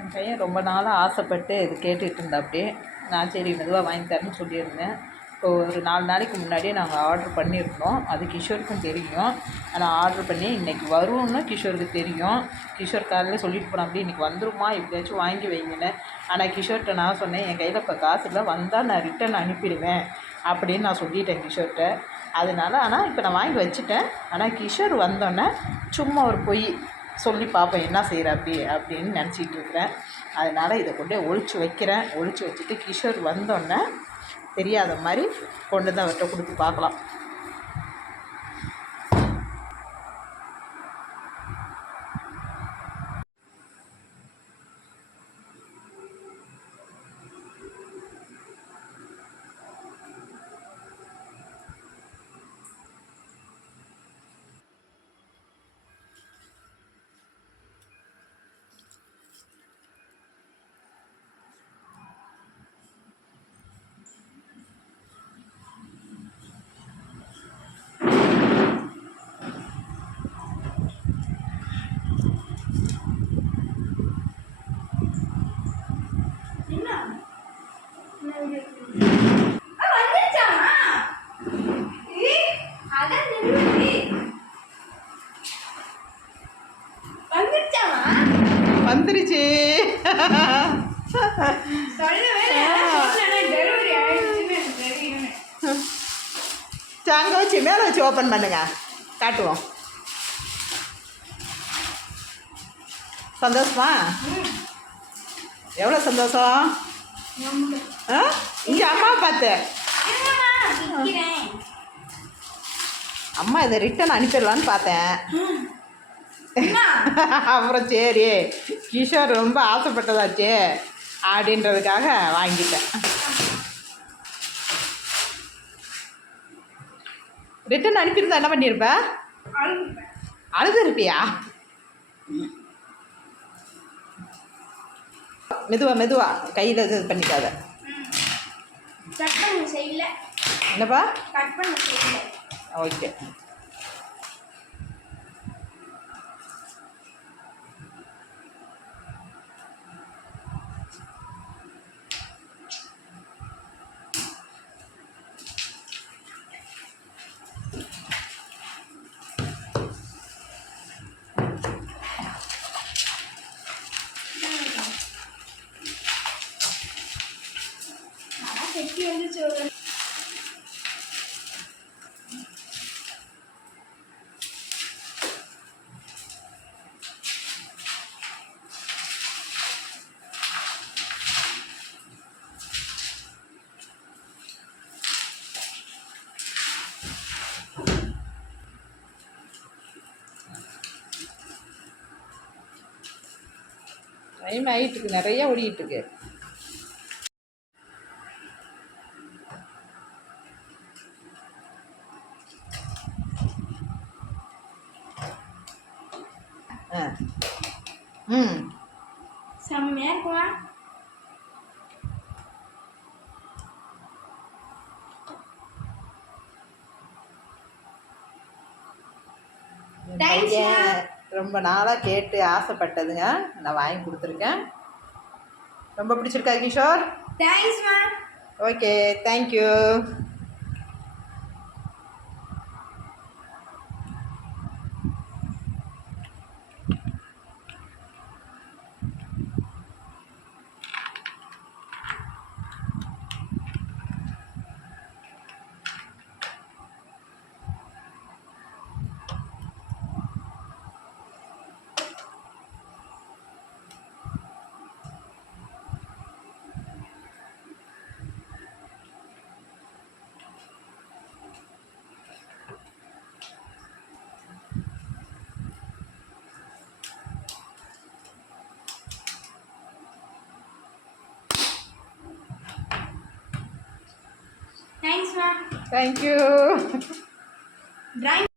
என் பையன் ரொம்ப நாளாக ஆசைப்பட்டு இது கேட்டுகிட்டு இருந்தா அப்படியே. நான் சரி மெதுவாக வாங்கி தரேன்னு சொல்லியிருந்தேன். இப்போ ஒரு 4 நாளைக்கு முன்னாடியே நாங்கள் ஆர்ட்ரு பண்ணியிருந்தோம். அது கிஷோருக்கும் தெரியும். ஆனால் ஆர்ட்ரு பண்ணி இன்றைக்கி வரும்னு கிஷோருக்கு தெரியும். கிஷோர் காலையில் சொல்லிட்டு போனான், அப்படி இன்றைக்கி வந்துருமா, எப்படியாச்சும் வாங்கி வைங்கன்னு. ஆனால் கிஷோர்கிட்ட நான் சொன்னேன், என் கையில் இப்போ காசு இல்லை, வந்தால் நான் ரிட்டன் அனுப்பிடுவேன் அப்படின்னு நான் சொல்லிட்டேன் கிஷோர்கிட்ட. ஆனால் இப்போ நான் வாங்கி வச்சுட்டேன். ஆனால் கிஷோர் வந்தோடனே சும்மா ஒரு பொய் சொல்லி பார்ப்பேன் என்ன செய்கிற அப்படின்னு நினச்சிட்டு இருக்கிறேன். அதனால் இதை கொண்டு ஒழிச்சு வைக்கிறேன். ஒழிச்சு வச்சுட்டு கிஷோர் வந்தோடனே தெரியாத மாதிரி கொண்டு தான் அவர்கிட்ட கொடுத்து பார்க்கலாம். வந்துருச்சு. அங்கே வச்சு மேலே வச்சு ஓப்பன் பண்ணுங்க, காட்டுவோம். சந்தோஷமா? எவ்வளோ சந்தோஷம். இங்கே அம்மா பார்த்து அம்மா இதை ரிட்டன் அனுப்பிடலான்னு பார்த்தேன். அப்புறம் சரி கிஷோர் ரொம்ப ஆசைப்பட்டதாச்சு அப்படின்றதுக்காக வாங்கிட்டேன். ரிட்டன் அனுப்பியிருந்தா என்ன பண்ணியிருப்ப? அழுது இருப்பியா? மெதுவா கையில் இது பண்ணிக்காத. என்னப்பா? ஓகே. டைம் ஆகிட்டுருக்கு, நிறைய ஓடிட்டுருக்கு. செம்மையா இருக்குமா? ரொம்ப நாளாக கேட்டு ஆசைப்பட்டதுங்க, நான் வாங்கி கொடுத்துருக்கேன். ரொம்ப பிடிச்சிருக்கா கிஷோர்? தேங்க்ஸ்மா. Okay, thank you. Thanks, ma. Thank you. Drawing